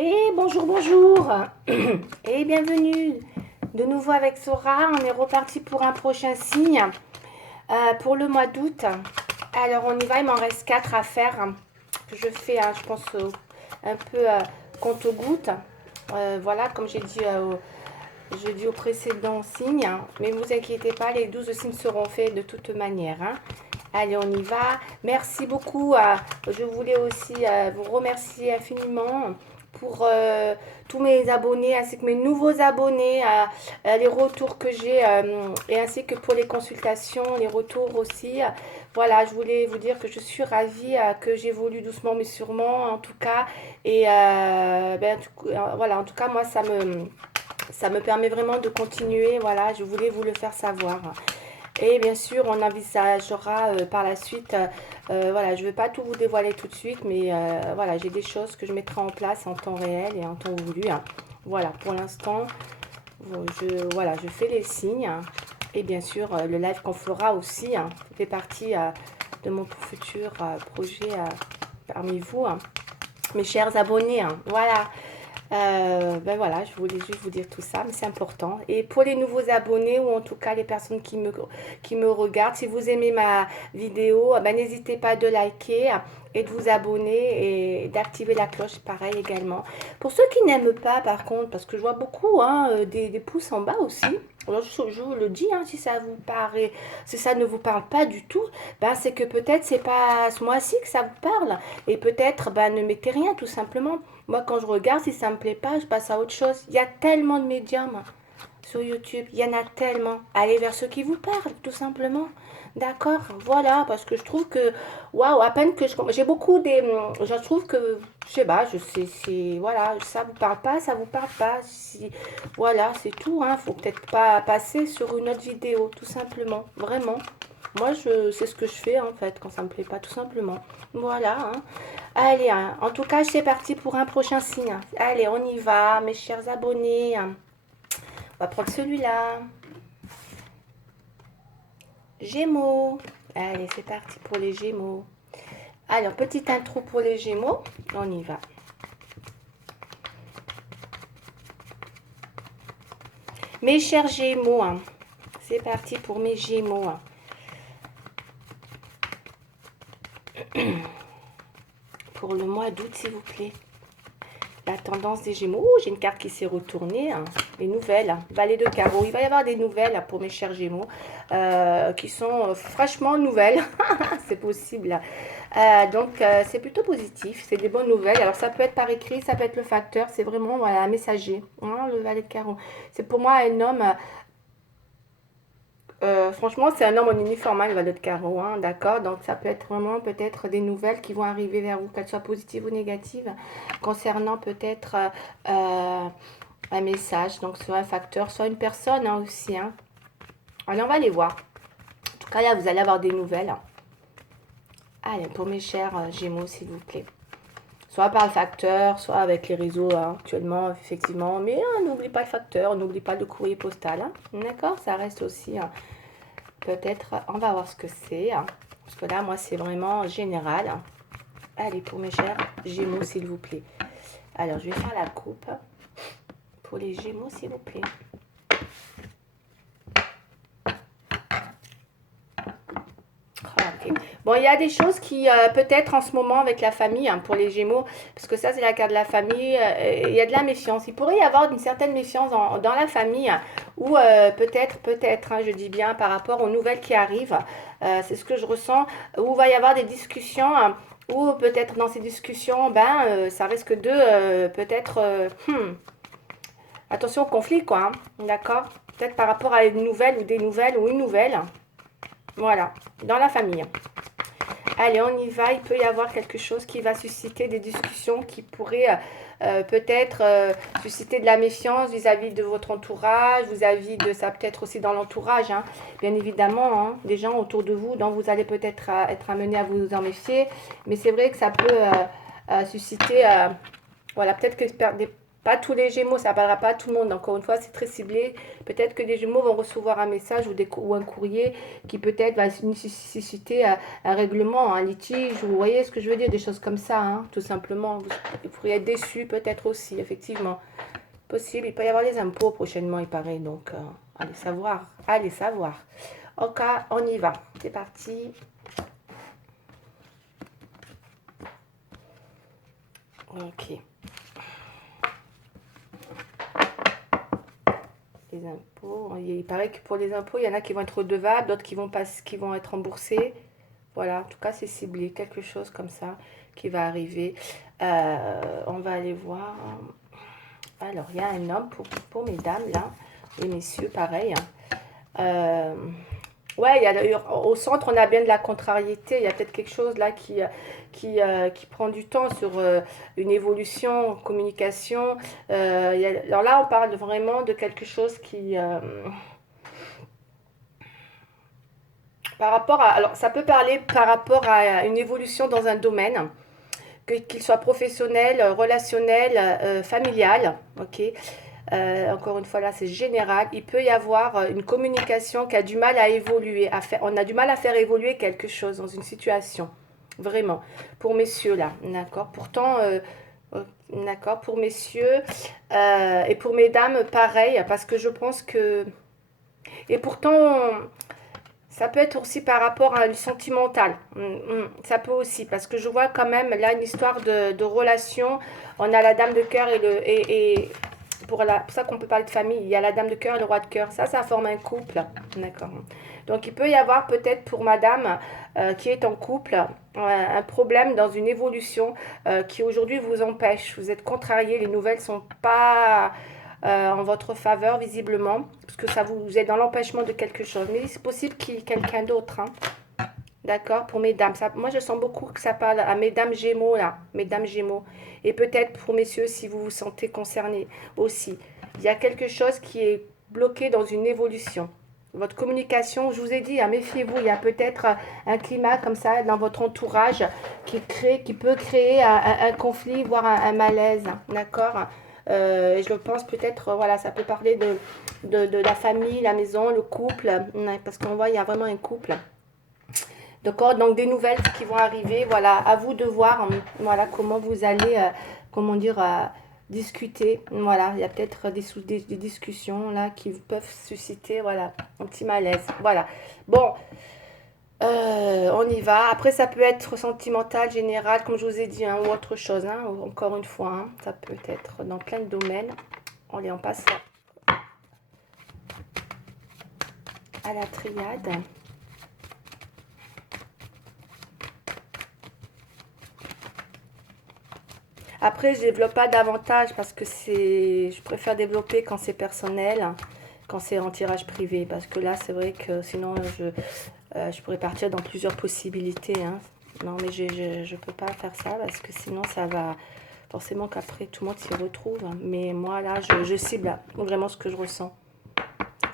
Et bonjour, bonjour et bienvenue de nouveau avec Sora. On est reparti pour un prochain signe pour le mois d'août. Alors on y va, il m'en reste 4 à faire. Je fais, je pense, un peu compte-gouttes. Voilà, comme je dis au précédent signe. Mais vous inquiétez pas, les 12 signes seront faits de toute manière. Allez, on y va. Merci beaucoup. Je voulais aussi vous remercier infiniment pour tous mes abonnés ainsi que mes nouveaux abonnés, les retours que j'ai et ainsi que pour les consultations, les retours aussi. Voilà, je voulais vous dire que je suis ravie, que j'évolue doucement mais sûrement en tout cas. Et voilà, en tout cas moi ça me permet vraiment de continuer. Voilà, je voulais vous le faire savoir. Et bien sûr, on envisagera par la suite, voilà, je ne vais pas tout vous dévoiler tout de suite, mais voilà, j'ai des choses que je mettrai en place en temps réel et en temps voulu. Voilà, pour l'instant, voilà, je fais les signes. Et bien sûr, le live qu'on fera aussi fait partie de mon futur projet parmi vous, mes chers abonnés. Voilà. Ben voilà, je voulais juste vous dire tout ça, mais c'est important. Et pour les nouveaux abonnés, ou en tout cas les personnes qui me regardent, si vous aimez ma vidéo, ben n'hésitez pas de liker et de vous abonner et d'activer la cloche, pareil également. Pour ceux qui n'aiment pas, par contre, parce que je vois beaucoup des pouces en bas aussi. Alors je vous le dis, si ça vous paraît, si ça ne vous parle pas du tout, ben c'est que peut-être c'est pas ce mois-ci que ça vous parle. Et peut-être ben ne mettez rien tout simplement. Moi, quand je regarde, si ça me plaît pas, je passe à autre chose. Il y a tellement de médiums sur YouTube. Il y en a tellement. Allez vers ceux qui vous parlent, tout simplement. D'accord. Voilà, parce que je trouve que, waouh, à peine que j'ai beaucoup des, je trouve que, je sais pas, je sais, c'est, voilà, ça vous parle pas, ça vous parle pas. Si, voilà, c'est tout. Faut peut-être pas passer sur une autre vidéo, tout simplement. Vraiment. Moi, c'est ce que je fais en fait quand ça me plaît pas, tout simplement. Voilà. Allez, en tout cas, c'est parti pour un prochain signe. Allez, on y va, mes chers abonnés. On va prendre celui-là. Gémeaux. Allez, c'est parti pour les Gémeaux. Alors, petite intro pour les Gémeaux. On y va. Mes chers Gémeaux, c'est parti pour mes Gémeaux. Pour le mois d'août, s'il vous plaît. La tendance des Gémeaux. Oh, j'ai une carte qui s'est retournée. Les nouvelles. Valet de carreau. Il va y avoir des nouvelles pour mes chers Gémeaux qui sont fraîchement nouvelles. C'est possible. Donc, c'est plutôt positif. C'est des bonnes nouvelles. Alors, ça peut être par écrit, ça peut être le facteur. C'est vraiment voilà, un messager. Le valet de carreau. C'est pour moi un homme. Franchement, c'est un homme en uniforme, le valet de carreau, d'accord. Donc, ça peut être vraiment peut-être des nouvelles qui vont arriver vers vous, qu'elles soient positives ou négatives, concernant peut-être un message, donc soit un facteur, soit une personne aussi. Allez, on va les voir. En tout cas, là, vous allez avoir des nouvelles. Allez, pour mes chers Gémeaux, s'il vous plaît. Soit par le facteur, soit avec les réseaux actuellement, effectivement. Mais n'oublie pas le facteur, n'oublie pas le courrier postal. D'accord. Ça reste aussi peut-être, on va voir ce que c'est. Parce que là, moi, c'est vraiment général. Allez, pour mes chers Gémeaux, s'il vous plaît. Alors, je vais faire la coupe. Pour les Gémeaux, s'il vous plaît. Okay. Bon, il y a des choses qui, peut-être en ce moment avec la famille, pour les Gémeaux, parce que ça, c'est la carte de la famille, il y a de la méfiance. Il pourrait y avoir une certaine méfiance dans la famille, ou peut-être, je dis bien, par rapport aux nouvelles qui arrivent. C'est ce que je ressens, où il va y avoir des discussions, ou peut-être dans ces discussions, ça risque de, peut-être, attention au conflit, quoi, d'accord. Peut-être par rapport à une nouvelle, ou des nouvelles, ou une nouvelle. Voilà, dans la famille. Allez, on y va. Il peut y avoir quelque chose qui va susciter des discussions qui pourraient peut-être susciter de la méfiance vis-à-vis de votre entourage, vis-à-vis de ça, peut-être aussi dans l'entourage. Bien évidemment, des gens autour de vous dont vous allez peut-être être amené à vous en méfier. Mais c'est vrai que ça peut susciter, voilà, peut-être que Pas tous les Gémeaux, ça ne parlera pas à tout le monde. Encore une fois, c'est très ciblé. Peut-être que les Gémeaux vont recevoir un message ou un courrier qui peut-être va nécessiter un règlement, un litige. Vous voyez ce que je veux dire? Des choses comme ça, hein, tout simplement. Vous pourriez être déçu peut-être aussi, effectivement. Possible. Il peut y avoir les impôts prochainement, il paraît. Donc, allez savoir. Allez savoir. Ok, on y va. C'est parti. Ok. Les impôts. Il paraît que pour les impôts, il y en a qui vont être redevables, d'autres qui vont être remboursés. Voilà, en tout cas, c'est ciblé. Quelque chose comme ça qui va arriver. On va aller voir. Alors, il y a un homme pour mesdames, là. Et messieurs, pareil. Ouais, au centre, on a bien de la contrariété. Il y a peut-être quelque chose là qui prend du temps sur une évolution, communication. Alors là, on parle vraiment de quelque chose par rapport à... Alors, ça peut parler par rapport à une évolution dans un domaine, qu'il soit professionnel, relationnel, familial, ok. Encore une fois, là, c'est général. Il peut y avoir une communication qui a du mal à évoluer. On a du mal à faire évoluer quelque chose dans une situation. Vraiment. Pour messieurs, là. D'accord. Pourtant, d'accord. Pour messieurs et pour mesdames, pareil. Parce que je pense que... Et pourtant, ça peut être aussi par rapport à une sentimentale. Ça peut aussi. Parce que je vois quand même, là, une histoire de relation. On a la dame de cœur et pour ça qu'on peut parler de famille, il y a la dame de cœur et le roi de cœur. Ça forme un couple. D'accord. Donc, il peut y avoir peut-être pour madame qui est en couple un problème dans une évolution qui aujourd'hui vous empêche. Vous êtes contrarié, les nouvelles ne sont pas en votre faveur visiblement, parce que ça vous êtes dans l'empêchement de quelque chose. Mais c'est possible qu'il y ait quelqu'un d'autre. D'accord, pour mesdames. Moi, je sens beaucoup que ça parle à mesdames Gémeaux, là. Mesdames Gémeaux. Et peut-être pour messieurs, si vous vous sentez concernés aussi. Il y a quelque chose qui est bloqué dans une évolution. Votre communication, je vous ai dit, méfiez-vous. Il y a peut-être un climat comme ça dans votre entourage qui peut créer un conflit, voire un malaise. D'accord. Je pense peut-être, voilà, ça peut parler de la famille, la maison, le couple. Parce qu'on voit, il y a vraiment un couple. D'accord, donc des nouvelles qui vont arriver, voilà, à vous de voir, voilà, comment vous allez, comment dire, discuter, voilà, il y a peut-être des discussions, là, qui peuvent susciter, voilà, un petit malaise, voilà, bon, on y va, après ça peut être sentimental, général, comme je vous ai dit, hein, ou autre chose, hein, encore une fois, hein, ça peut être dans plein de domaines, on passe à la triade. Après, je développe pas davantage parce que je préfère développer quand c'est personnel, quand c'est en tirage privé. Parce que là, c'est vrai que sinon, je pourrais partir dans plusieurs possibilités. Hein. Non, mais je peux pas faire ça parce que sinon, ça va forcément qu'après, tout le monde s'y retrouve. Mais moi, là, je cible vraiment ce que je ressens.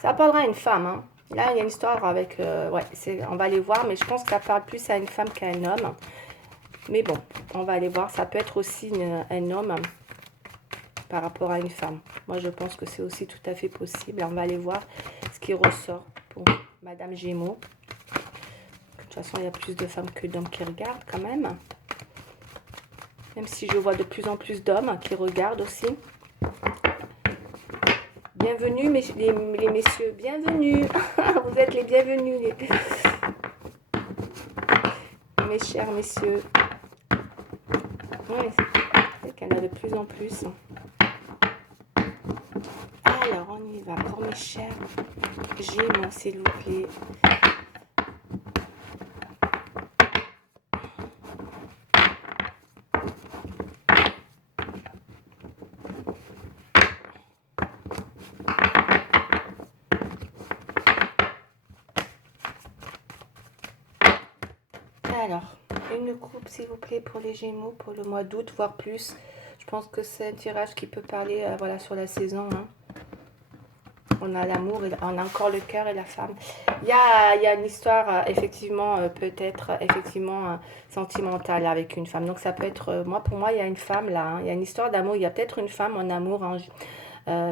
Ça parlera à une femme. Hein. Là, il y a une histoire avec... ouais, on va aller voir, mais je pense que ça parle plus à une femme qu'à un homme. Mais bon, on va aller voir. Ça peut être aussi un homme par rapport à une femme. Moi, je pense que c'est aussi tout à fait possible. On va aller voir ce qui ressort pour Madame Gémeaux. De toute façon, il y a plus de femmes que d'hommes qui regardent quand même. Même si je vois de plus en plus d'hommes qui regardent aussi. Bienvenue, les messieurs. Bienvenue. Vous êtes les bienvenus, mes chers messieurs. Oui, c'est qu'il y en a de plus en plus. Alors, on y va pour mes chers Gémeaux, s'il vous plaît. Alors, une coupe, s'il vous plaît, pour les Gémeaux, pour le mois d'août, voire plus. Je pense que c'est un tirage qui peut parler voilà, sur la saison. Hein. On a l'amour, on a encore le cœur et la femme. Il y a une histoire, effectivement, peut-être, effectivement, sentimentale avec une femme. Donc ça peut être, pour moi, il y a une femme là, hein. Il y a une histoire d'amour. Il y a peut-être une femme en amour, hein,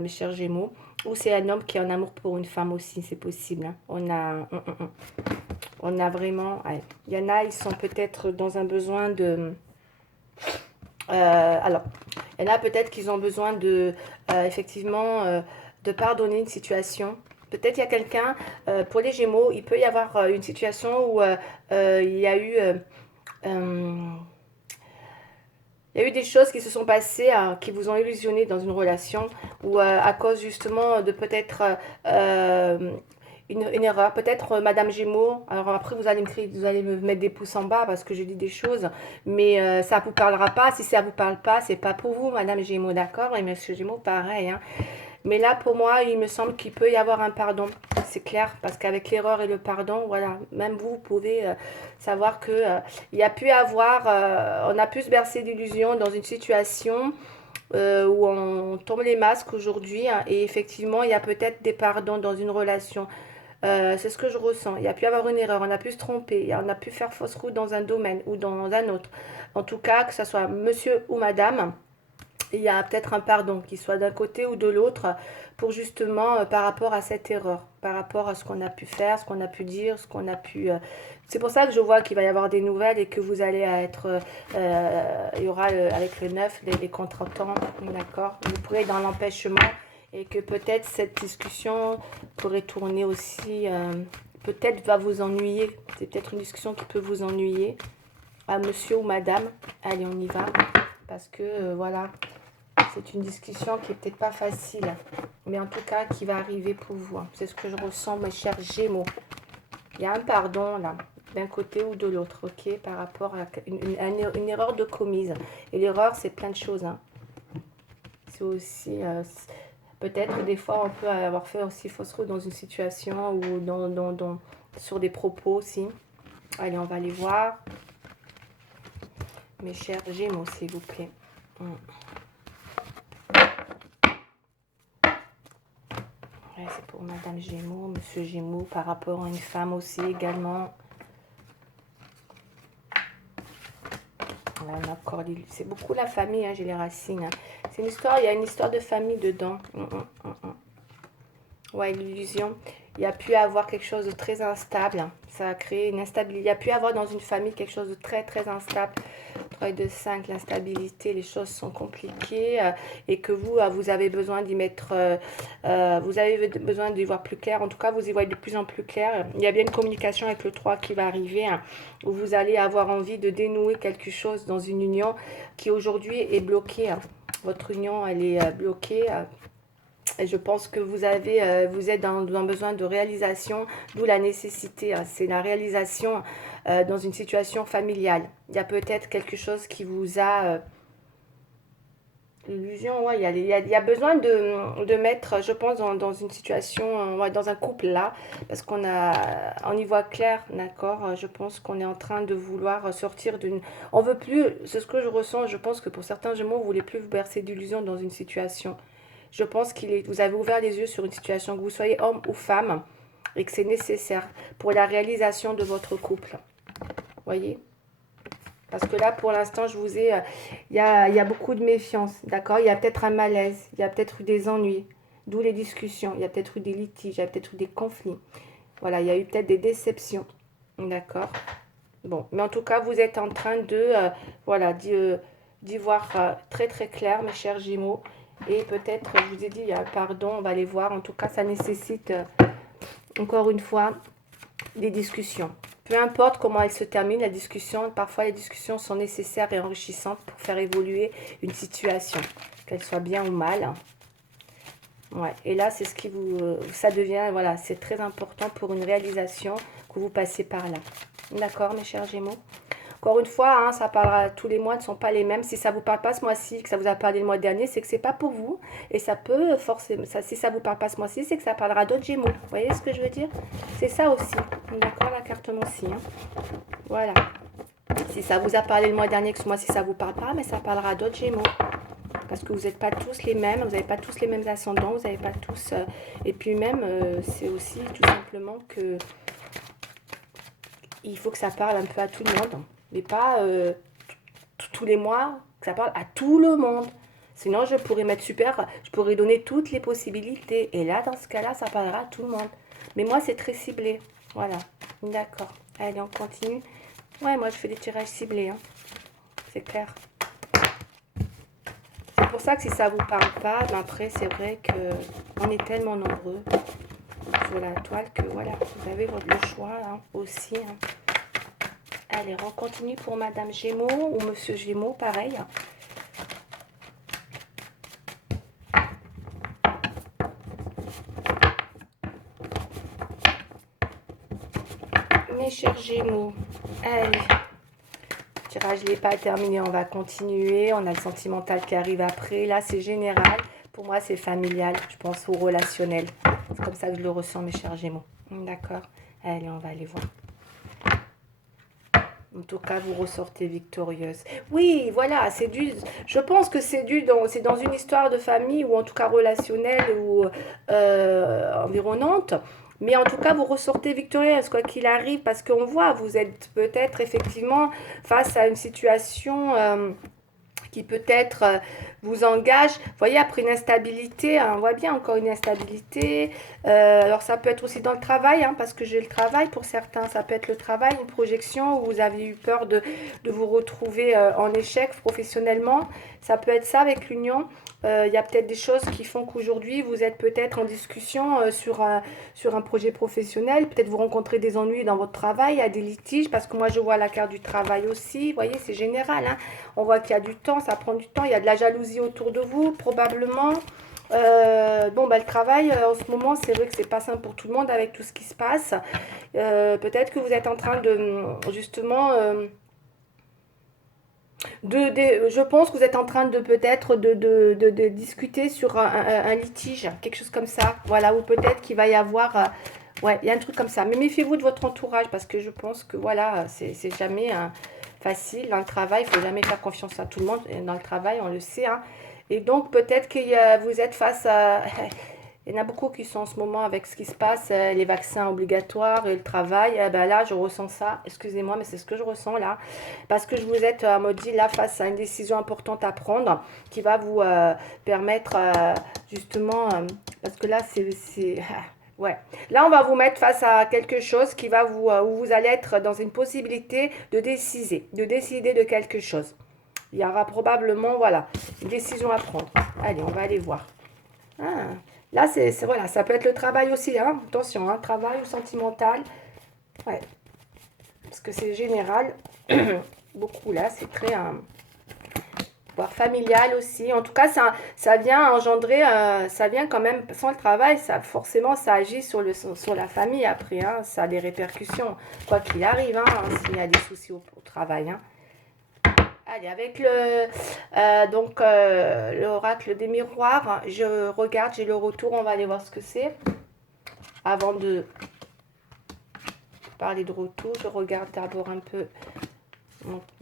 mes chers Gémeaux. Ou c'est un homme qui est en amour pour une femme aussi, c'est possible, hein. On a vraiment... Ouais. Il y en a, ils sont peut-être dans un besoin de... alors, il y en a peut-être qu'ils ont besoin de, effectivement, de pardonner une situation. Peut-être il y a quelqu'un, pour les Gémeaux, il peut y avoir une situation où il y a eu... il y a eu des choses qui se sont passées, qui vous ont illusionné dans une relation, ou à cause justement de peut-être une erreur. Peut-être Madame Gémeaux, alors après vous allez me mettre des pouces en bas parce que je dis des choses, mais ça ne vous parlera pas. Si ça ne vous parle pas, c'est pas pour vous, Madame Gémeaux, d'accord? Et Monsieur Gémeaux, pareil, hein. Mais là, pour moi, il me semble qu'il peut y avoir un pardon. C'est clair, parce qu'avec l'erreur et le pardon, voilà, même vous pouvez savoir que il y a pu avoir, on a pu se bercer d'illusions dans une situation où on tombe les masques aujourd'hui, hein, et effectivement, il y a peut-être des pardons dans une relation. C'est ce que je ressens. Il y a pu avoir une erreur, on a pu se tromper, on a pu faire fausse route dans un domaine ou dans un autre. En tout cas, que ce soit monsieur ou madame, il y a peut-être un pardon qui soit d'un côté ou de l'autre pour justement par rapport à cette erreur, par rapport à ce qu'on a pu faire, ce qu'on a pu dire, ce qu'on a pu... C'est pour ça que je vois qu'il va y avoir des nouvelles et que vous allez être... il y aura avec le 9 les contretemps, d'accord? Vous pourrez être dans l'empêchement et que peut-être cette discussion pourrait tourner aussi... peut-être va vous ennuyer. C'est peut-être une discussion qui peut vous ennuyer à monsieur ou madame. Allez, on y va. Parce que, voilà... C'est une discussion qui est peut-être pas facile, mais en tout cas qui va arriver pour vous. C'est ce que je ressens, mes chers Gémeaux. Il y a un pardon là, d'un côté ou de l'autre, ok, par rapport à une erreur de commise. Et l'erreur, c'est plein de choses, hein. C'est aussi, peut-être des fois, on peut avoir fait aussi fausse route dans une situation ou sur des propos aussi. Allez, on va les voir. Mes chers Gémeaux, s'il vous plaît. C'est pour Madame Gémeaux, Monsieur Gémeaux, par rapport à une femme aussi également. Là, on a encore c'est beaucoup la famille, hein, j'ai les racines. Hein. C'est une histoire, il y a une histoire de famille dedans. Ouais, l'illusion. Il y a pu avoir quelque chose de très instable. Ça a créé une instabilité. Il y a pu avoir dans une famille quelque chose de très, très instable. 3 et 2, 5, l'instabilité, les choses sont compliquées. Et que vous avez besoin d'y mettre... vous avez besoin d'y voir plus clair. En tout cas, vous y voyez de plus en plus clair. Il y a bien une communication avec le 3 qui va arriver. Hein, où vous allez avoir envie de dénouer quelque chose dans une union qui aujourd'hui est bloquée. Hein. Votre union, elle est bloquée. Et je pense que vous êtes dans besoin de réalisation, d'où la nécessité. Hein, c'est la réalisation dans une situation familiale. Il y a peut-être quelque chose qui vous a... Illusion, ouais, il y a besoin de mettre, je pense, dans une situation, ouais, dans un couple là, parce on y voit clair, d'accord. Je pense qu'on est en train de vouloir sortir d'une... On veut plus, c'est ce que je ressens, je pense que pour certains Gémeaux, vous voulez plus vous bercer d'illusions dans une situation. Je pense vous avez ouvert les yeux sur une situation, que vous soyez homme ou femme, et que c'est nécessaire pour la réalisation de votre couple. Voyez ? Parce que là, pour l'instant, je vous ai... il y a beaucoup de méfiance, d'accord? Il y a peut-être un malaise, il y a peut-être eu des ennuis, d'où les discussions, il y a peut-être eu des litiges, il y a peut-être eu des conflits. Voilà, il y a eu peut-être des déceptions, d'accord? Bon, mais en tout cas, vous êtes en train de... voilà, d'y voir très très clair, mes chers Gémeaux. Et peut-être, je vous ai dit, pardon, on va les voir. En tout cas, ça nécessite, encore une fois, des discussions. Peu importe comment elles se terminent, la discussion, parfois les discussions sont nécessaires et enrichissantes pour faire évoluer une situation, qu'elle soit bien ou mal. Ouais. Et là, c'est ce qui ça devient, voilà, c'est très important pour une réalisation que vous passez par là. D'accord, mes chers Gémeaux? Encore une fois, hein, ça parlera, tous les mois ne sont pas les mêmes. Si ça ne vous parle pas ce mois-ci, que ça vous a parlé le mois dernier, c'est que ce n'est pas pour vous. Et ça peut forcément, si ça ne vous parle pas ce mois-ci, c'est que ça parlera d'autres Gémeaux. Vous voyez ce que je veux dire? C'est ça aussi. D'accord, la carte aussi. Hein. Voilà. Si ça vous a parlé le mois dernier, que ce mois-ci, ça ne vous parle pas, mais ça parlera d'autres Gémeaux. parce que vous n'êtes pas tous les mêmes, vous n'avez pas tous les mêmes ascendants, vous n'avez pas tous... et puis même, c'est aussi tout simplement que il faut que ça parle un peu à tout le monde, mais pas tous les mois, que ça parle à tout le monde. Sinon, je pourrais mettre super, je pourrais donner toutes les possibilités. Et là, dans ce cas-là, ça parlera à tout le monde. Mais moi, c'est très ciblé. Voilà. D'accord. Allez, on continue. Ouais, moi, je fais des tirages ciblés. Hein. C'est clair. C'est pour ça que si ça vous parle pas, ben après, c'est vrai qu'on est tellement nombreux sur la toile que voilà, vous avez le choix hein, aussi. Hein. Allez, on continue pour Madame Gémeaux ou Monsieur Gémeaux, pareil. Mes chers Gémeaux, allez. Le tirage n'est pas terminé, on va continuer. On a le sentimental qui arrive après. Là, c'est général. Pour moi, c'est familial. Je pense au relationnel. C'est comme ça que je le ressens, mes chers Gémeaux. D'accord. Allez, on va aller voir. En tout cas, vous ressortez victorieuse. Oui, voilà, c'est dû. Je pense que c'est dans une histoire de famille ou en tout cas relationnelle ou environnante. Mais en tout cas, vous ressortez victorieuse, quoi qu'il arrive, parce qu'on voit, vous êtes peut-être effectivement face à une situation qui peut-être vous engage. Vous voyez, après une instabilité, hein, on voit bien encore une instabilité. Alors ça peut être aussi dans le travail, hein, parce que j'ai le travail pour certains. Ça peut être le travail, une projection où vous avez eu peur de vous retrouver en échec professionnellement. Ça peut être ça avec l'union. Il y a peut-être des choses qui font qu'aujourd'hui, vous êtes peut-être en discussion sur un projet professionnel. Peut-être vous rencontrez des ennuis dans votre travail, il y a des litiges, parce que moi, je vois la carte du travail aussi. Vous voyez, c'est général. Hein. On voit qu'il y a du temps, ça prend du temps. Il y a de la jalousie autour de vous, probablement. Bon, bah, le travail, en ce moment, c'est vrai que c'est pas simple pour tout le monde avec tout ce qui se passe. Peut-être que vous êtes en train de, justement... je pense que vous êtes en train de peut-être de discuter sur un litige, quelque chose comme ça. Voilà, ou peut-être qu'il va y avoir... ouais, il y a un truc comme ça. Mais méfiez-vous de votre entourage parce que je pense que voilà, c'est jamais facile. Dans le travail, il ne faut jamais faire confiance à tout le monde. Et dans le travail, on le sait. Hein. Et donc, peut-être que vous êtes face à... Il y en a beaucoup qui sont en ce moment avec ce qui se passe, les vaccins obligatoires et le travail. Ben là, je ressens ça. Excusez-moi, mais c'est ce que je ressens là. Parce que je vous êtes, à mode dit, là, face à une décision importante à prendre qui va vous permettre, justement, parce que là, ouais. Là, on va vous mettre face à quelque chose qui va où vous allez être dans une possibilité de décider de quelque chose. Il y aura probablement, voilà, une décision à prendre. Allez, on va aller voir. Ah. Là, voilà, ça peut être le travail aussi, hein. Attention, hein, travail ou sentimental. Ouais, parce que c'est général. Beaucoup là, c'est très... voire familial aussi. En tout cas, ça vient engendrer... ça vient quand même... Sans le travail, forcément, ça agit sur la famille après. Hein, ça a des répercussions, quoi qu'il arrive, hein, s'il y a des soucis au travail. Hein. Allez, avec l'oracle des miroirs, je regarde, j'ai le retour, on va aller voir ce que c'est. Avant de parler de retour, je regarde d'abord un peu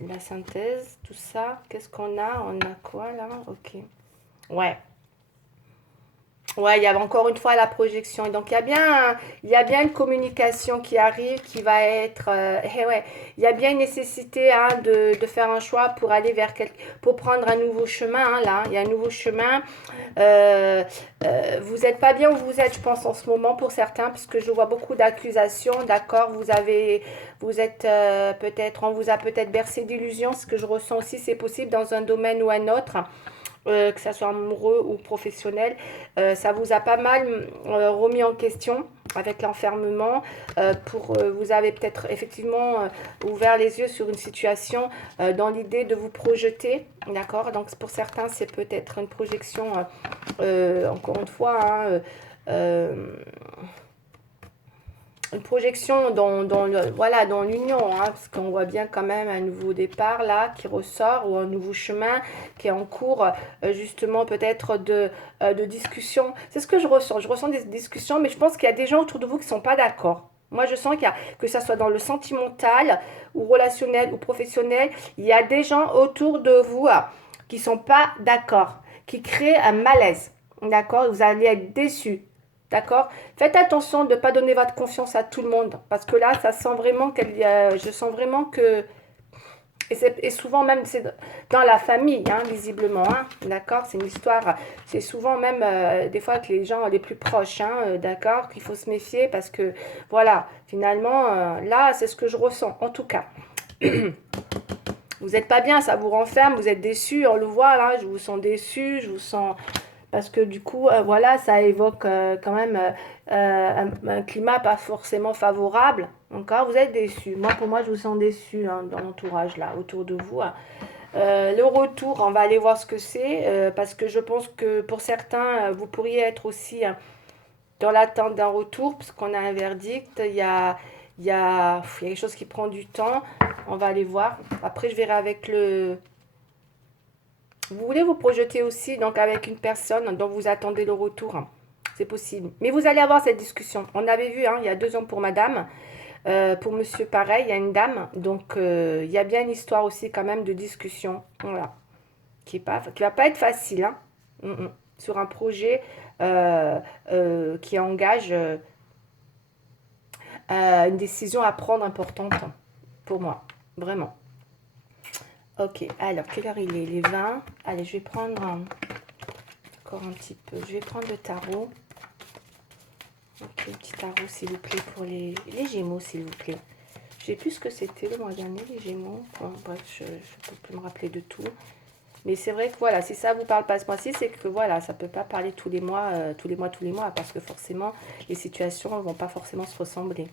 la synthèse, tout ça. Qu'est-ce qu'on a? On a quoi là? Ok. Ouais. Ouais, il y a encore une fois la projection. Et donc, il y a bien une communication qui arrive, qui va être... ouais, il y a bien une nécessité hein, de faire un choix pour aller pour prendre un nouveau chemin. Hein, là, il y a un nouveau chemin. Vous n'êtes pas bien où vous êtes, je pense, en ce moment pour certains, puisque je vois beaucoup d'accusations. D'accord, vous êtes peut-être... On vous a peut-être bercé d'illusions. Ce que je ressens aussi, c'est possible dans un domaine ou un autre. Que ça soit amoureux ou professionnel, ça vous a pas mal remis en question avec l'enfermement. Vous avez peut-être effectivement ouvert les yeux sur une situation dans l'idée de vous projeter, d'accord. Donc pour certains, c'est peut-être une projection, encore une fois, hein, une projection dans l'union, hein, parce qu'on voit bien quand même un nouveau départ là qui ressort ou un nouveau chemin qui est en cours justement peut-être de discussion. C'est ce que je ressens. Je ressens des discussions, mais je pense qu'il y a des gens autour de vous qui ne sont pas d'accord. Moi, je sens que ça soit dans le sentimental ou relationnel ou professionnel, il y a des gens autour de vous qui ne sont pas d'accord, qui crée un malaise. D'accord? Vous allez être déçus. D'accord? Faites attention de ne pas donner votre confiance à tout le monde. Parce que là, ça sent vraiment je sens vraiment que et souvent même, c'est dans la famille, hein, visiblement, hein, d'accord? C'est une histoire, c'est souvent même des fois avec les gens les plus proches, hein, d'accord? Qu'il faut se méfier parce que, voilà, finalement, là, c'est ce que je ressens, en tout cas. Vous n'êtes pas bien, ça vous renferme, vous êtes déçu, on le voit, là, je vous sens déçu, je vous sens... Parce que du coup, voilà, ça évoque quand même un climat pas forcément favorable. Encore, vous êtes déçus. Moi, pour moi, je vous sens déçu hein, dans l'entourage, là, autour de vous. Hein. Le retour, on va aller voir ce que c'est. Parce que je pense que pour certains, vous pourriez être aussi dans l'attente d'un retour. Parce qu'on a un verdict. Il y a quelque chose qui prend du temps. On va aller voir. Après, je verrai avec le... Vous voulez vous projeter aussi donc avec une personne dont vous attendez le retour. C'est possible. Mais vous allez avoir cette discussion. On avait vu hein, il y a 2 ans pour madame. Pour monsieur, pareil, il y a une dame. Donc, il y a bien une histoire aussi quand même de discussion. Voilà. Qui va pas être facile. Hein. Sur un projet qui engage une décision à prendre importante pour moi. Vraiment. Ok, alors, quelle heure il est? Les 20. Allez, je vais prendre encore un petit peu. Je vais prendre le tarot. Ok, un petit tarot, s'il vous plaît, pour les Gémeaux, s'il vous plaît. Je sais plus ce que c'était le mois dernier, les Gémeaux. Bon, bref, je ne peux plus me rappeler de tout. Mais c'est vrai que voilà, si ça ne vous parle pas ce mois-ci, c'est que voilà, ça ne peut pas parler tous les mois, parce que forcément, les situations ne vont pas forcément se ressembler.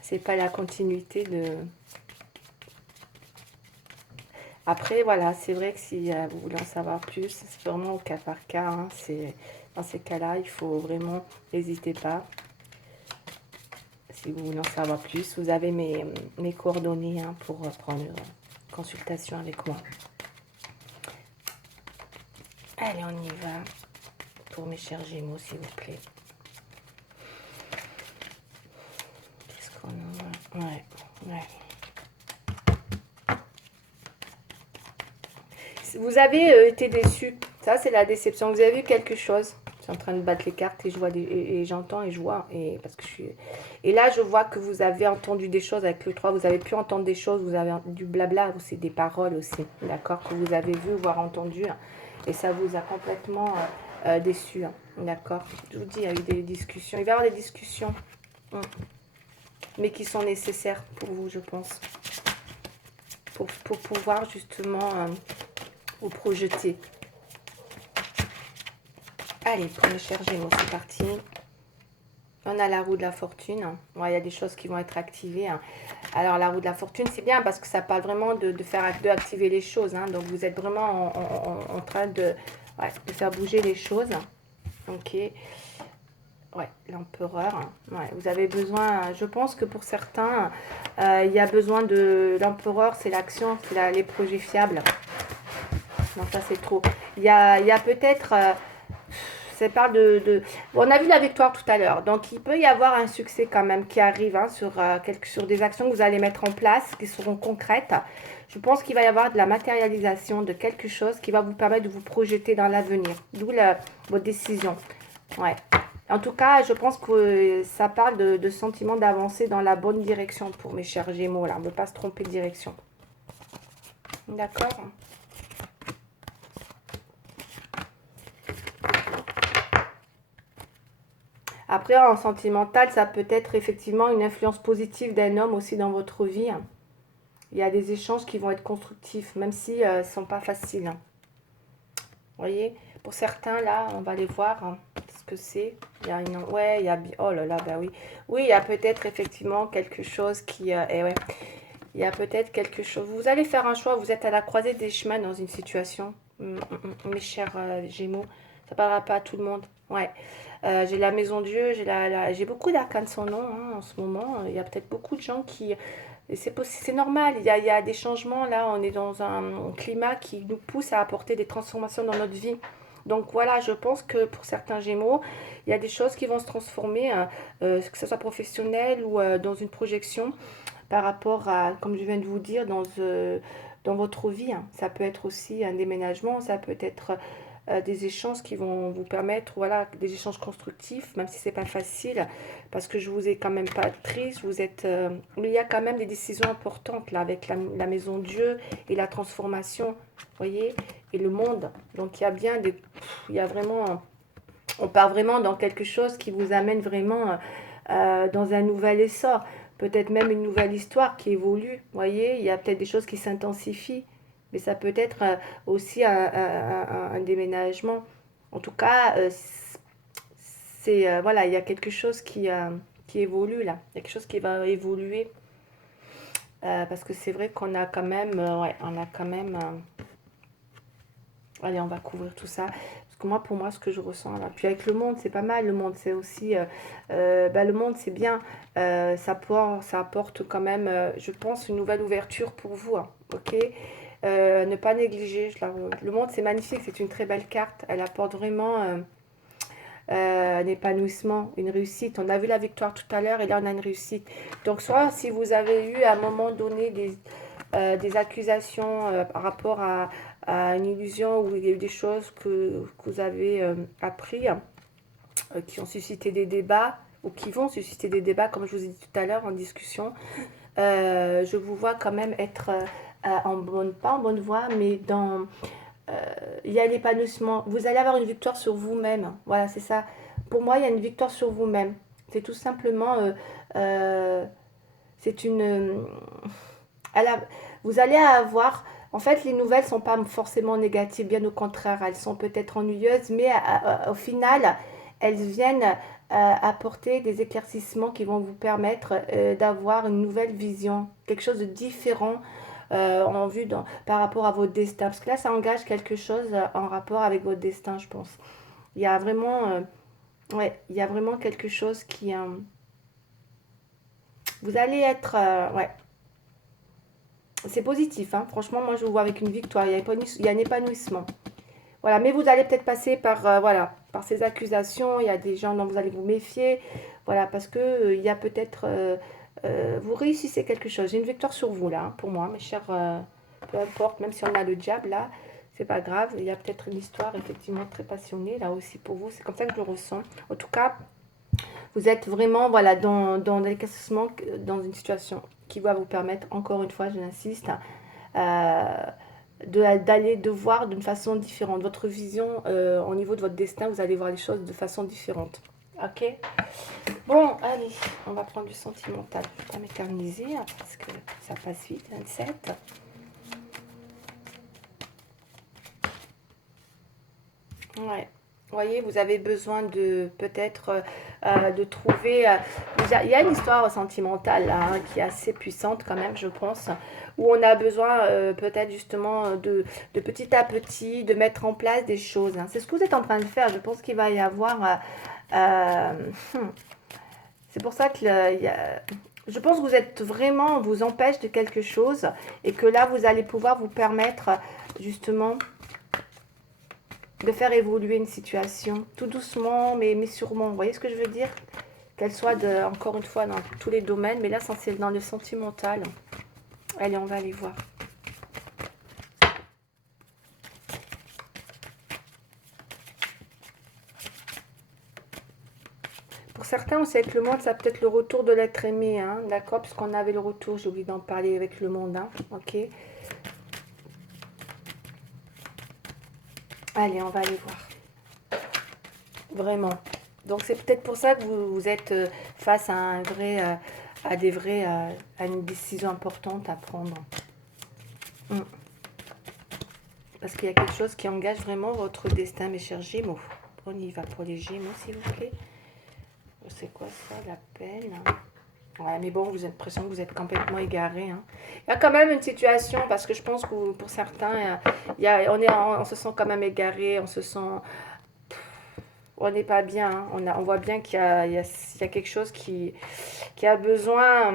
C'est pas la continuité de... Après, voilà, c'est vrai que si vous voulez en savoir plus, c'est vraiment au cas par cas. Hein, dans ces cas-là, il faut vraiment, n'hésitez pas. Si vous voulez en savoir plus, vous avez mes coordonnées hein, pour prendre une consultation avec moi. Allez, on y va. Pour mes chers Gémeaux, s'il vous plaît. Qu'est-ce qu'on a? Ouais. Vous avez été déçu. Ça, c'est la déception. Vous avez vu quelque chose. Je suis en train de battre les cartes et je vois et j'entends et je vois. Parce que et là, je vois que vous avez entendu des choses avec le 3. Vous avez pu entendre des choses. Vous avez du blabla aussi, des paroles aussi. D'accord? Que vous avez vu, voire entendu. Et ça vous a complètement déçu. D'accord? Je vous dis, il y a eu des discussions. Il va y avoir des discussions. Mais qui sont nécessaires pour vous, je pense. Pour pouvoir justement... vous projeter. Allez, pour mes chers Gémeaux, c'est parti. On a la roue de la fortune. Ouais, il y a des choses qui vont être activées. Hein. Alors, la roue de la fortune, c'est bien parce que ça parle vraiment de activer les choses. Hein. Donc, vous êtes vraiment en train de faire bouger les choses. Ok. Ouais, l'empereur. Ouais, vous avez besoin, je pense que pour certains, il y a besoin de l'empereur, c'est l'action, c'est les projets fiables. Non, ça c'est trop. Il y a peut-être... ça parle bon, on a vu la victoire tout à l'heure. Donc, il peut y avoir un succès quand même qui arrive hein, sur des actions que vous allez mettre en place, qui seront concrètes. Je pense qu'il va y avoir de la matérialisation de quelque chose qui va vous permettre de vous projeter dans l'avenir. D'où votre décision. Ouais. En tout cas, je pense que ça parle de sentiment d'avancer dans la bonne direction pour mes chers Gémeaux. Là. On ne veut pas se tromper de direction. D'accord ? Après, en sentimental, ça peut être effectivement une influence positive d'un homme aussi dans votre vie. Il y a des échanges qui vont être constructifs, même si ne sont pas faciles. Vous voyez, pour certains, là, on va les voir hein, ce que c'est. Il y a une... Ouais, il y a... Oh là là, bah oui. Oui, il y a peut-être effectivement quelque chose qui... ouais. Il y a peut-être quelque chose. Vous allez faire un choix, vous êtes à la croisée des chemins dans une situation. Mes chers Gémeaux, ça ne parlera pas à tout le monde. Ouais. J'ai la maison Dieu, j'ai beaucoup d'arcanes sans nom hein, en ce moment. Il y a peut-être beaucoup de gens qui... C'est normal, il y a des changements là, on est dans un climat qui nous pousse à apporter des transformations dans notre vie. Donc voilà, je pense que pour certains Gémeaux, il y a des choses qui vont se transformer, que ce soit professionnel ou dans une projection par rapport à, comme je viens de vous dire, dans dans votre vie. Hein. Ça peut être aussi un déménagement, ça peut être des échanges qui vont vous permettre, voilà, des échanges constructifs, même si c'est pas facile, parce que je vous ai quand même pas triste, vous êtes, il y a quand même des décisions importantes là, avec la maison Dieu et la transformation, voyez, et le monde. Donc il y a bien des, il y a vraiment, on part vraiment dans quelque chose qui vous amène vraiment dans un nouvel essor, peut-être même une nouvelle histoire qui évolue, voyez, il y a peut-être des choses qui s'intensifient. Mais ça peut être aussi un déménagement. En tout cas, c'est voilà, il y a quelque chose qui évolue là. Il y a quelque chose qui va évoluer. Parce que c'est vrai qu'on a quand même, ouais, on a quand même. Allez, on va couvrir tout ça. Parce que moi, pour moi, ce que je ressens là. Puis avec le monde, c'est pas mal. Le monde, c'est aussi, bah, le monde, c'est bien. Ça apporte quand même, je pense, une nouvelle ouverture pour vous. Hein, ok. Ne pas négliger. Le monde, c'est magnifique, c'est une très belle carte. Elle apporte vraiment un épanouissement, une réussite. On a vu la victoire tout à l'heure et là, on a une réussite. Donc, soit si vous avez eu à un moment donné des accusations par rapport à une illusion où il y a eu des choses que vous avez appris, qui ont suscité des débats ou qui vont susciter des débats, comme je vous ai dit tout à l'heure en discussion, je vous vois quand même être pas en bonne voie, mais dans il y a l'épanouissement. Vous allez avoir une victoire sur vous-même. Voilà, c'est ça. Pour moi, il y a une victoire sur vous-même. C'est tout simplement, c'est une, vous allez avoir, en fait, les nouvelles sont pas forcément négatives, bien au contraire, elles sont peut-être ennuyeuses, mais au final, elles viennent apporter des éclaircissements qui vont vous permettre d'avoir une nouvelle vision, quelque chose de différent en vue par rapport à votre destin. Parce que là, ça engage quelque chose en rapport avec votre destin, je pense. Il y a vraiment, ouais, il y a vraiment quelque chose qui, vous allez être, ouais, c'est positif, hein. Franchement, moi je vous vois avec une victoire, il y a un épanouissement. Voilà, mais vous allez peut-être passer par, voilà, par ces accusations, il y a des gens dont vous allez vous méfier, voilà, parce que il y a peut-être, vous réussissez quelque chose. J'ai une victoire sur vous là, hein, pour moi, mes chers, peu importe, même si on a le diable là, c'est pas grave, il y a peut-être une histoire effectivement très passionnée là aussi pour vous, c'est comme ça que je le ressens. En tout cas, vous êtes vraiment, voilà, dans l'éclaircissement, dans une situation qui va vous permettre, encore une fois, je l'insiste, d'aller de voir d'une façon différente. Votre vision au niveau de votre destin, vous allez voir les choses de façon différente. Ok. Bon, allez, on va prendre du sentimental. Je ne vais pas m'éterniser hein, parce que ça passe vite. 27. Ouais. Vous voyez, vous avez besoin de peut-être de trouver. Il y a une histoire sentimentale là, hein, qui est assez puissante quand même, je pense, où on a besoin peut-être justement de petit à petit de mettre en place des choses. Hein. C'est ce que vous êtes en train de faire. Je pense qu'il va y avoir. Euh, c'est pour ça que je pense que vous êtes vraiment, on vous empêche de quelque chose et que là, vous allez pouvoir vous permettre justement de faire évoluer une situation tout doucement, mais sûrement. Vous voyez ce que je veux dire? Qu'elle soit, encore une fois, dans tous les domaines, mais là, c'est dans le sentimental. Allez, on va aller voir. Pour certains, on sait que le monde, ça peut être le retour de l'être aimé, hein, d'accord? Puisqu'on avait le retour, j'ai oublié d'en parler avec le monde, hein, ok? Allez, on va aller voir. Vraiment. Donc c'est peut-être pour ça que vous êtes face à un vrai, à une décision importante à prendre. Parce qu'il y a quelque chose qui engage vraiment votre destin, mes chers Gémeaux. On y va pour les Gémeaux, s'il vous plaît. C'est quoi ça, la peine? Ouais, mais bon, vous avez l'impression que vous êtes complètement égaré. Hein. Il y a quand même une situation, parce que je pense que pour certains, on se sent quand même égaré, on se sent... On n'est pas bien. Hein. On voit bien qu'il y a quelque chose qui a besoin...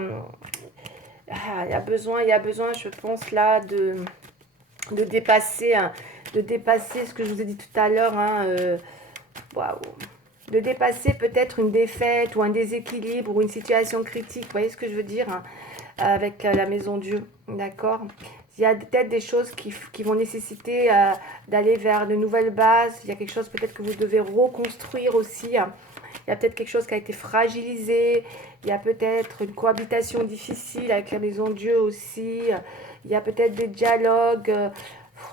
il y a besoin, je pense, là, de dépasser, hein, de dépasser ce que je vous ai dit tout à l'heure. Hein, waouh. De dépasser peut-être une défaite ou un déséquilibre ou une situation critique. Vous voyez ce que je veux dire hein, avec la maison Dieu, d'accord? Il y a peut-être des choses qui vont nécessiter d'aller vers de nouvelles bases. Il y a quelque chose peut-être que vous devez reconstruire aussi. Il y a peut-être quelque chose qui a été fragilisé. Il y a peut-être une cohabitation difficile avec la maison de Dieu aussi. Il y a peut-être des dialogues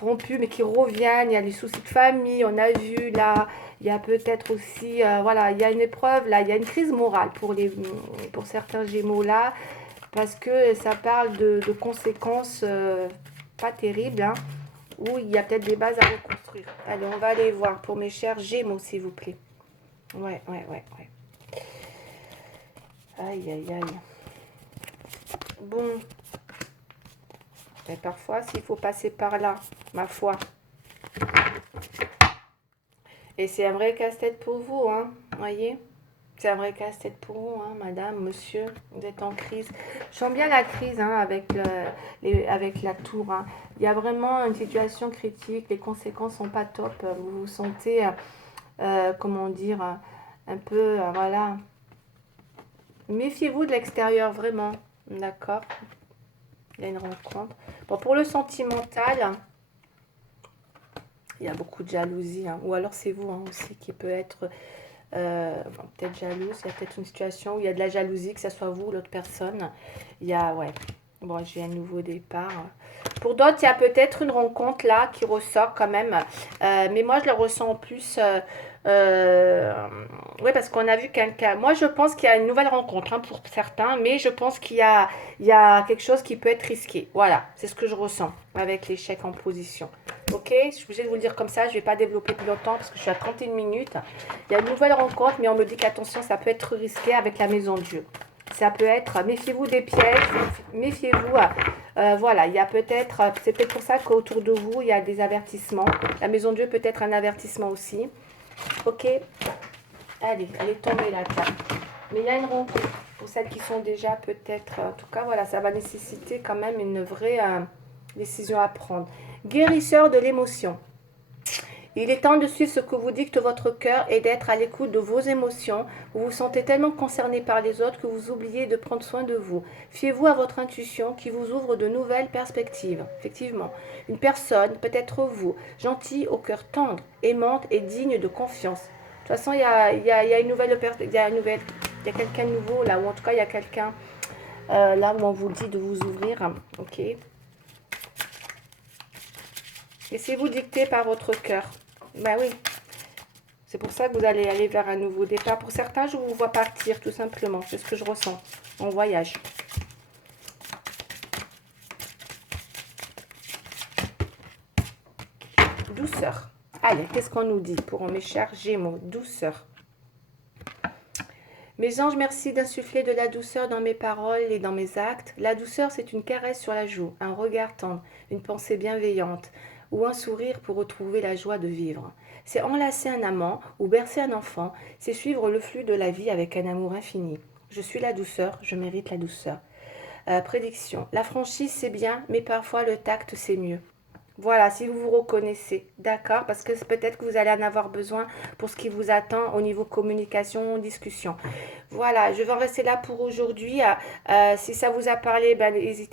rompus mais qui reviennent. Il y a les soucis de famille, on a vu là. Il y a peut-être aussi, voilà, il y a une épreuve là. Il y a une crise morale pour certains Gémeaux là. Parce que ça parle de conséquences pas terribles, hein, où il y a peut-être des bases à reconstruire. Allez, on va aller voir pour mes chers Gémeaux, s'il vous plaît. Ouais. Aïe, aïe, aïe. Bon. Et parfois, s'il faut passer par là, ma foi. Et c'est un vrai casse-tête pour vous, hein, voyez. C'est un vrai casse-tête pour vous, hein, madame, monsieur. Vous êtes en crise. Je sens bien la crise hein, avec la tour. Hein. Il y a vraiment une situation critique. Les conséquences sont pas top. Vous vous sentez, comment dire, un peu, voilà. Méfiez-vous de l'extérieur, vraiment. D'accord. Il y a une rencontre. Bon, pour le sentimental, il y a beaucoup de jalousie. Hein. Ou alors c'est vous hein, aussi qui peut être... peut-être jalouse, il y a peut-être une situation où il y a de la jalousie, que ce soit vous ou l'autre personne. Il y a, ouais, bon, j'ai un nouveau départ. Pour d'autres, il y a peut-être une rencontre là qui ressort quand même. Mais moi, je le ressens en plus. Oui, parce qu'on a vu quelqu'un. Moi, je pense qu'il y a une nouvelle rencontre hein, pour certains, mais je pense il y a quelque chose qui peut être risqué. Voilà, c'est ce que je ressens avec l'échec en position. Ok, je suis obligée de vous le dire comme ça, je ne vais pas développer plus longtemps parce que je suis à 31 minutes. Il y a une nouvelle rencontre, mais on me dit qu'attention, ça peut être risqué avec la maison de Dieu. Ça peut être, méfiez-vous des pièges, méfiez-vous. Voilà, il y a peut-être, c'est peut-être pour ça qu'autour de vous, il y a des avertissements. La maison de Dieu peut être un avertissement aussi. Ok, allez, elle est tombée la carte. Mais il y a une rencontre pour celles qui sont déjà peut-être, en tout cas, voilà, ça va nécessiter quand même une vraie décision à prendre. Guérisseur de l'émotion. Il est temps de suivre ce que vous dicte votre cœur et d'être à l'écoute de vos émotions. Vous vous sentez tellement concerné par les autres que vous oubliez de prendre soin de vous. Fiez-vous à votre intuition qui vous ouvre de nouvelles perspectives. Effectivement, une personne, peut-être vous, gentille, au cœur tendre, aimante et digne de confiance. De toute façon, il y a une nouvelle personne, il y a quelqu'un de nouveau là, ou en tout cas, il y a quelqu'un là où on vous dit de vous ouvrir. Ok. Laissez-vous dicter par votre cœur. Ben oui. C'est pour ça que vous allez aller vers un nouveau départ. Pour certains, je vous vois partir, tout simplement. C'est ce que je ressens. En voyage. Douceur. Allez, qu'est-ce qu'on nous dit pour mes chers Gémeaux? Douceur. Mes anges, merci d'insuffler de la douceur dans mes paroles et dans mes actes. La douceur, c'est une caresse sur la joue, un regard tendre, une pensée bienveillante ou un sourire pour retrouver la joie de vivre. C'est enlacer un amant ou bercer un enfant, c'est suivre le flux de la vie avec un amour infini. Je suis la douceur, je mérite la douceur. Prédiction. La franchise, c'est bien, mais parfois le tact, c'est mieux. Voilà, si vous vous reconnaissez, d'accord, parce que peut-être que vous allez en avoir besoin pour ce qui vous attend au niveau communication, discussion. Voilà, je vais en rester là pour aujourd'hui. Si ça vous a parlé, ben, n'hésitez